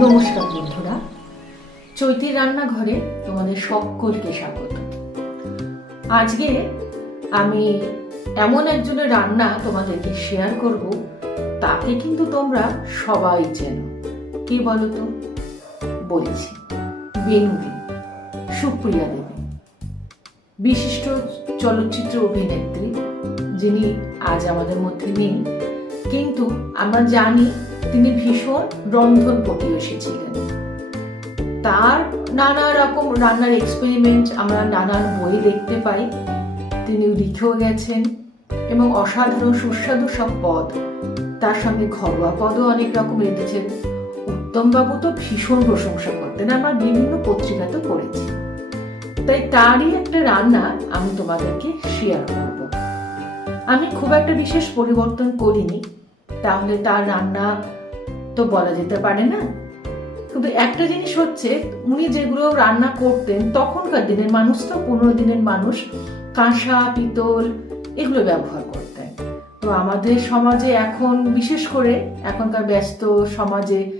নমস্কার বন্ধুরা। চৈতির রান্নাঘরে তোমাদের সকলকে স্বাগত। আজকে আমি এমন একজনের রান্না তোমাদেরকে শেয়ার করব, তাকে কিন্তু তোমরা সবাই চেনো। কে বলো তো? বলছি বেনুদি সুপ্রিয়া দেবী। বিশিষ্ট চলচ্চিত্র অভিনেত্রী, যিনি আজ আমাদের মধ্যে নেই। কিন্তু আমরা জানি তিনি ভীষণ রন্ধন পটীয়সী ছিলেন। তার নানা রকম রান্নার এক্সপেরিমেন্ট আমরা নানান বই দেখতে পাই। তিনি লিখেও গেছেন এবং অসাধারণ সুস্বাদু সব পদ। তার সঙ্গে ঘরোয়া পদও অনেক রকম রেখেছেন উত্তমবাবু তো ভীষণ প্রশংসা করতেন আমার বিভিন্ন পত্রিকাতে পড়েছি তাই তারই একটা রান্না আমি তোমাদেরকে শেয়ার করব। আমি খুব একটা বিশেষ পরিবর্তন করিনি, তাহলে তার রান্না তো বলা যেতে পারে না। কিন্তু একটা জিনিস হচ্ছে, উনি যেগুলো রান্না করতেন, তখনকার দিনের মানুষ তো পনেরো দিনের মানুষ, কাঁসা, পিতল, এগুলো ব্যবহার করতেন। তো আমাদের সমাজে এখন, বিশেষ করে এখনকার ব্যস্ত সমাজে,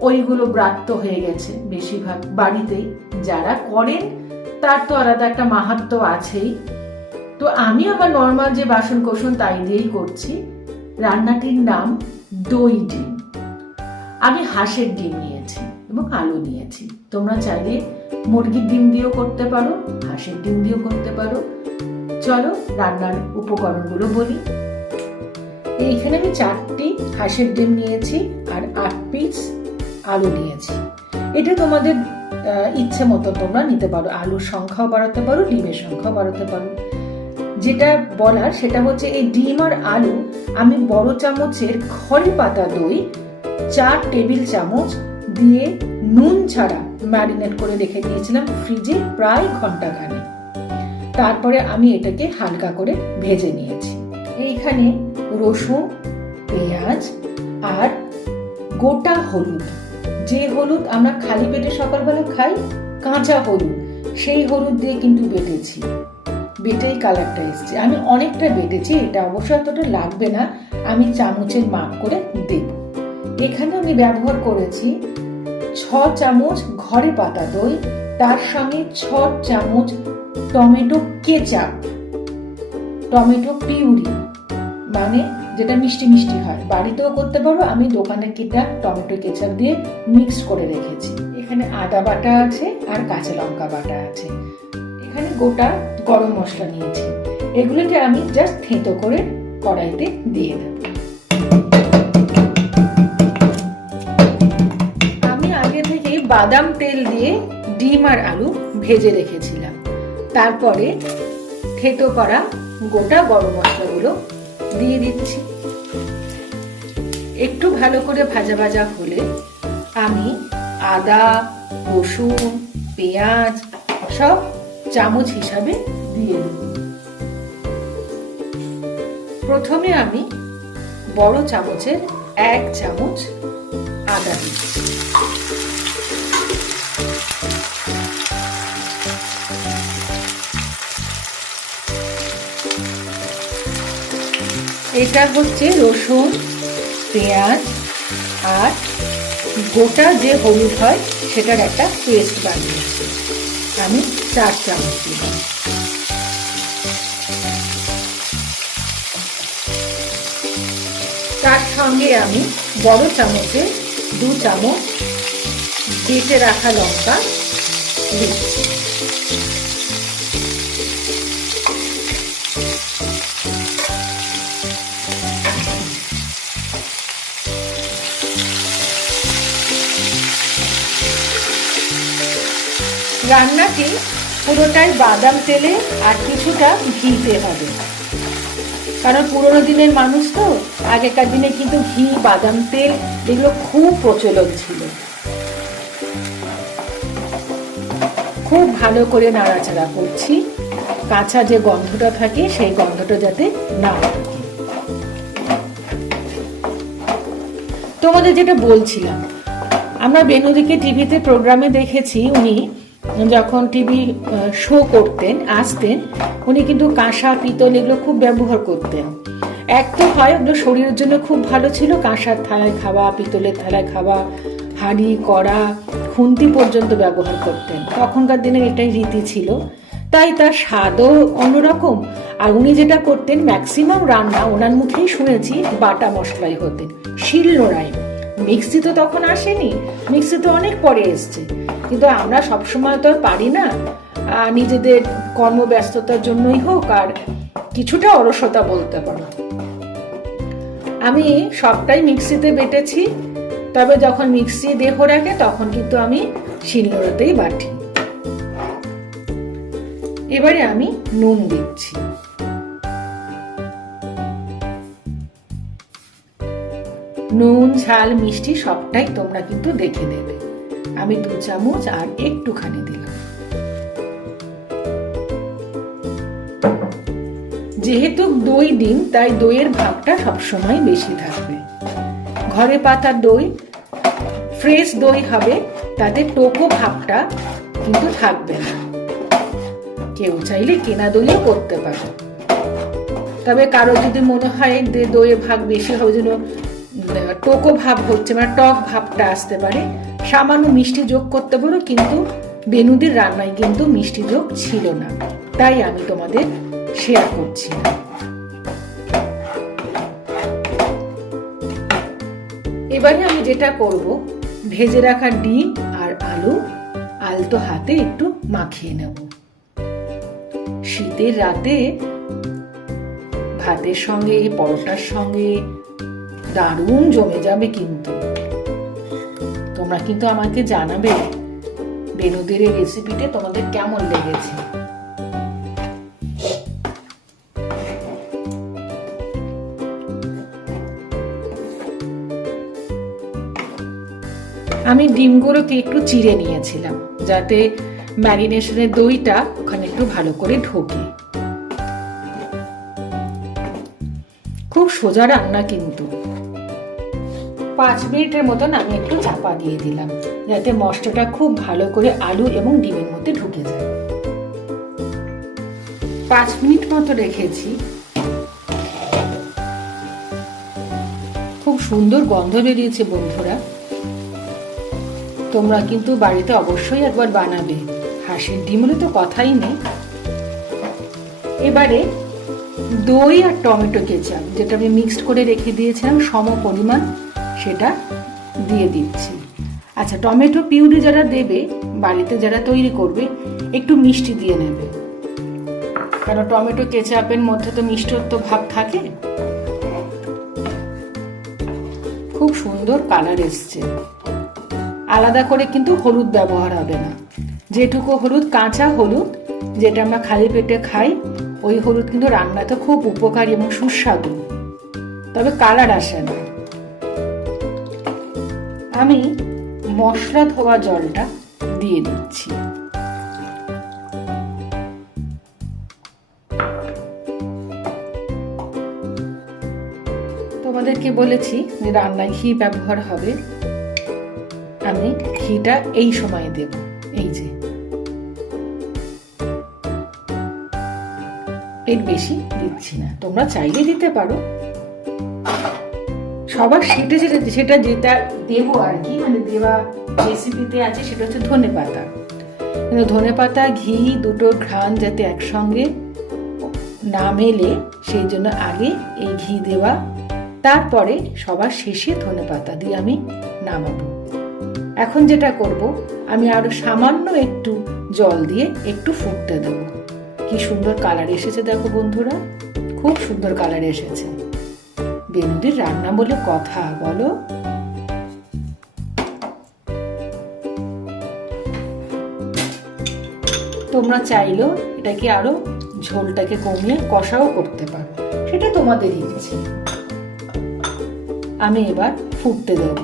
ওইগুলো ব্রাত্য হয়ে গেছে বেশিরভাগ বাড়িতেই। যারা করেন, তার তো আলাদা একটা মাহাত্ম আছেই। তো আমি আমার নর্মাল যে বাসন কোসন তাই দিয়েই করছি, রান্নাটির নাম দই ডিম আমি হাঁসের ডিম নিয়েছি এবং আলু নিয়েছি। তোমরা চাইলে মুরগির ডিম দিয়েও করতে পারো, হাঁসের ডিম দিয়েও করতে পারো। চলো রান্নার উপকরণগুলো বলি। এইখানে আমি চারটি হাঁসের ডিম নিয়েছি আর আট পিস আলু নিয়েছি। এটা তোমাদের ইচ্ছে মতো তোমরা নিতে পারো। আলুর সংখ্যাও বাড়াতে পারো, ডিমের সংখ্যাও বাড়াতে পারো। যেটা বলার সেটা হচ্ছে এই ডিম আর আলু আমি বড় চামচের খড়ি পাতা দই চার টেবিল চামচ দিয়ে নুন ছাড়া ম্যারিনেট করে রেখে দিয়েছিলাম ফ্রিজে প্রায় ঘণ্টা খানে তারপরে আমি এটাকে হালকা করে ভেজে নিয়েছি। এইখানে রসুন, পেঁয়াজ আর গোটা হলুদ। যে হলুদ আমরা খালি পেটে সকালবেলা খাই, কাঁচা হলুদ, সেই হলুদ দিয়ে কিন্তু বেটেছি। বেটেই কালারটা এসছে। আমি অনেকটা বেটেছি, এটা অবশ্য এতটা লাগবে না। আমি চামচের মাপ করে দেব। এখানে আমি ব্যবহার করেছি ছ চামচ ঘরে পাতা দই, তার সঙ্গে ছ চামচ টমেটো কেচাপ। টমেটো পিউরি মানে যেটা মিষ্টি মিষ্টি হয়। বাড়িতেও করতে পারো, আমি দোকানে কিটা টমেটো কেচাপ দিয়ে মিক্স করে রেখেছি। এখানে আদা বাটা আছে আর কাঁচা লঙ্কা বাটা আছে। এখানে গোটা গরম মশলা নিয়েছি। এগুলোকে আমি জাস্ট থেঁতো করে কড়াইতে দিয়ে দেব। বাদাম তেল দিয়ে ডিম আর আলু ভেজে রেখেছিলাম। তারপরে থেতো করা গোটা গরম মশলাগুলো দিয়ে দিচ্ছি। একটু ভালো করে ভাজা ভাজা হলে আমি আদা, রসুন, পেঁয়াজ সব চামচ হিসাবে দিয়ে দেব। প্রথমে আমি বড় চামচের এক চামচ আদা দিচ্ছি। এটা হচ্ছে রসুন, পেঁয়াজ আর গোটা যে হলুদ হয়, সেটার একটা পেস্ট বানিয়েছি। আমি চার চামচ দিলাম। তার সঙ্গে আমি বড় চামচে দু চামচ বেটে রাখা লঙ্কা দিচ্ছি। রান্নাটি পুরোটাই বাদাম তেলে আর কিছুটা ঘিতে হবে। কারণ পুরোনো দিনের মানুষ তো, আগেকার দিনে কিন্তু ঘি, বাদাম তেল এগুলো খুব প্রচলন ছিল। খুব ভালো করে নাড়াচাড়া করছি, কাঁচা যে গন্ধটা থাকে সেই গন্ধটা যাতে না থাকে। তোমাদের যেটা বলছিলাম, আমরা বেনুদিকে টিভিতে প্রোগ্রামে দেখেছি, উনি যখন টিভি শো করতেন, আসতেন, উনি কিন্তু কাঁসা, পিতল এগুলো খুব ব্যবহার করতেন। এক তো হয় ওগুলো শরীরের জন্য খুব ভালো ছিল, কাঁসার থালায় খাওয়া, পিতলের থালায় খাওয়া, হাঁড়ি, কড়া, খুন্তি পর্যন্ত ব্যবহার করতেন। তখনকার দিনে এটাই রীতি ছিল। তাই তার স্বাদও অন্যরকম। আর উনি যেটা করতেন ম্যাক্সিমাম রান্না ওনার মুখেই শুনেছি, বাটা মশলাই হতেন শিল নোড়ায় মিক্সি তো তখন আসেনি, মিক্সি তো অনেক পরে এসছে। কিন্তু আমরা সবসময় তো পারি না নিজেদের কর্মব্যস্ততার জন্যই হোক আর কিছুটা অলসতা বলতে পারো। আমি সবটাই মিক্সিতে বেটেছি, তবে যখন মিক্সি দেহ রাখে তখন কিন্তু আমি শিলনোড়াতেই বাটি। এবারে আমি নুন দিচ্ছি। নুন ঝাল মিষ্টি সবটাই তোমরা কিন্তু দেখে দেবে। আমি দু চামচ আর একটুখানি দিলাম। যেহেতু দই ডিম তাই দইয়ের ভাগটা সবসময় বেশি থাকবে। ঘরে পাতা দই ফ্রেশ দই হবে তাতে টোকো ভাবটা কিন্তু থাকবে না। কেউ চাইলে কেনা দইও করতে পারে। তবে কারও যদি মনে হয় যে দইয়ের ভাগ বেশি হবে উম, টোকো ভাব হচ্ছে মানে টক ভাবটা আসতে পারে। সামান্য মিষ্টি যোগ করতে পারো, কিন্তু বেনুদের রান্নায় কিন্তু মিষ্টি যোগ ছিল না। তাই আমি তোমাদের শেয়ার করছি। এবারে আমি যেটা করব, ভেজে রাখা ডিম আর আলু আলতো হাতে একটু মাখিয়ে নেব। শীতের রাতে ভাতের সঙ্গে, পরোটার সঙ্গে দারুণ জমে যাবে কিন্তু। তোমরা কিন্তু আমাকে জানাবে বেনুদের এই রেসিপিটা তোমাদের কেমন লেগেছে। আমি ডিমগুলোকে একটু চিড়ে নিয়েছিলাম, যাতে ম্যারিনেশনের দইটা ওখানে একটু ভালো করে ঢোকে। খুব সোজা রান্না কিন্তু। পাঁচ মিনিটের মতন আমি একটু চাপা দিয়ে দিলাম, যাতে মশলাটা খুব ভালো করে আলু এবং ডিমের মধ্যে ঢুকে যায়। পাঁচ মিনিট মতো রেখেছি। খুব সুন্দর গন্ধ বেরিয়েছে বন্ধুরা। তোমরা কিন্তু বাড়িতে অবশ্যই একবার বানাবে। হাঁসের ডিম হলে তো কথাই নেই। এবারে দই আর টমেটো কেচাপ, যেটা আমি মিক্সড করে রেখে দিয়েছিলাম, সম পরিমাণ সেটা দিয়ে দিচ্ছি। আচ্ছা টমেটো পিউরি যারা দেবে, বাড়িতে যারা তৈরি করবে, একটু মিষ্টি দিয়ে নেবে। কারণ টমেটো কেচাপের মধ্যে তো মিষ্টত্ব ভাব থাকে? খুব সুন্দর কালার এসছে। আলাদা করে কিন্তু হলুদ ব্যবহার হবে না। যেটুকু হলুদ কাঁচা হলুদ, যেটা আমরা খালি পেটে খাই, ওই হলুদ কিন্তু রান্নাতে খুব উপকারী এবং সুস্বাদু। তবে কালার আসে না। আমি মশলা ধোয়া জলটা দিয়ে দিচ্ছি। তোমাদেরকে বলেছি যে রান্নায় ঘি ব্যবহার হবে। আমি ঘিটা এই সময় দেব, এই যে। এর বেশি দিচ্ছি না, তোমরা চাইলে দিতে পারো। সবার সেটা যেটা সেটা যেটা দেবো আর কি মানে দেওয়া রেসিপিতে আছে, সেটা হচ্ছে ধনে পাতা। কিন্তু ধনে পাতা, ঘি দুটো ঘ্রাণ যাতে একসঙ্গে না মেলে, সেই জন্য আগে এই ঘি দেওয়া, তারপরে সবার শেষে ধনে পাতা দিয়ে আমি নামাবো। এখন যেটা করব, আমি আরও সামান্য একটু জল দিয়ে একটু ফুটতে দেব। কি সুন্দর কালার এসেছে দেখো বন্ধুরা, খুব সুন্দর কালার এসেছে। বেনুদির রান্না বলে কথা, বলো। তোমরা চাইলেও এটাকে আরও ঝোলটাকে কমিয়ে কষাও করতে পারো, সেটা তোমাদের ইচ্ছে। আমি এবার ফুটতে দেবো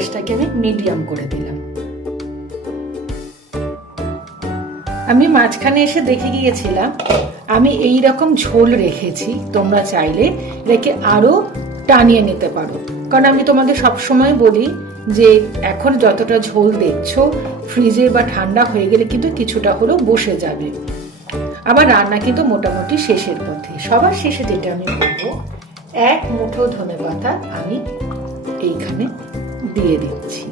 গ্যাসটাকে আমি মিডিয়াম করে দিলাম। আমি মাঝখানে এসে দেখে গিয়েছিলাম, আমি এই রকম ঝোল রেখেছি, তোমরা চাইলে রেখে আরও টানিয়ে নিতে পারো। কারণ আমি তোমাদের সবসময় বলি যে, এখন যতটা ঝোল দেখছ, ফ্রিজে বা ঠান্ডা হয়ে গেলে কিন্তু কিছুটা হলেও বসে যাবে। আবার রান্না কিন্তু মোটামুটি শেষের পথে। সবার শেষে যেটা আমি করব এক মুঠো ধনে পাতা আমি এইখানে দিয়ে দিচ্ছি।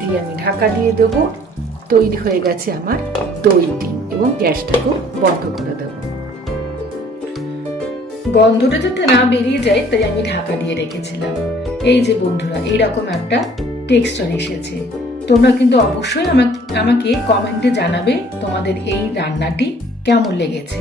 দিয়ে আমি ঢাকা দিয়ে দেবো। তৈরি হয়ে গেছে আমার দই ডিম এবং গ্যাসটাকেও বন্ধ করে দেবো। গন্ধটা যাতে না বেরিয়ে যায়, তাই আমি ঢাকা দিয়ে রেখেছিলাম। এই যে বন্ধুরা, এইরকম একটা টেক্সচার এসেছে। তোমরা কিন্তু অবশ্যই আমাকে কমেন্টে জানাবে তোমাদের এই রান্নাটি কেমন লেগেছে।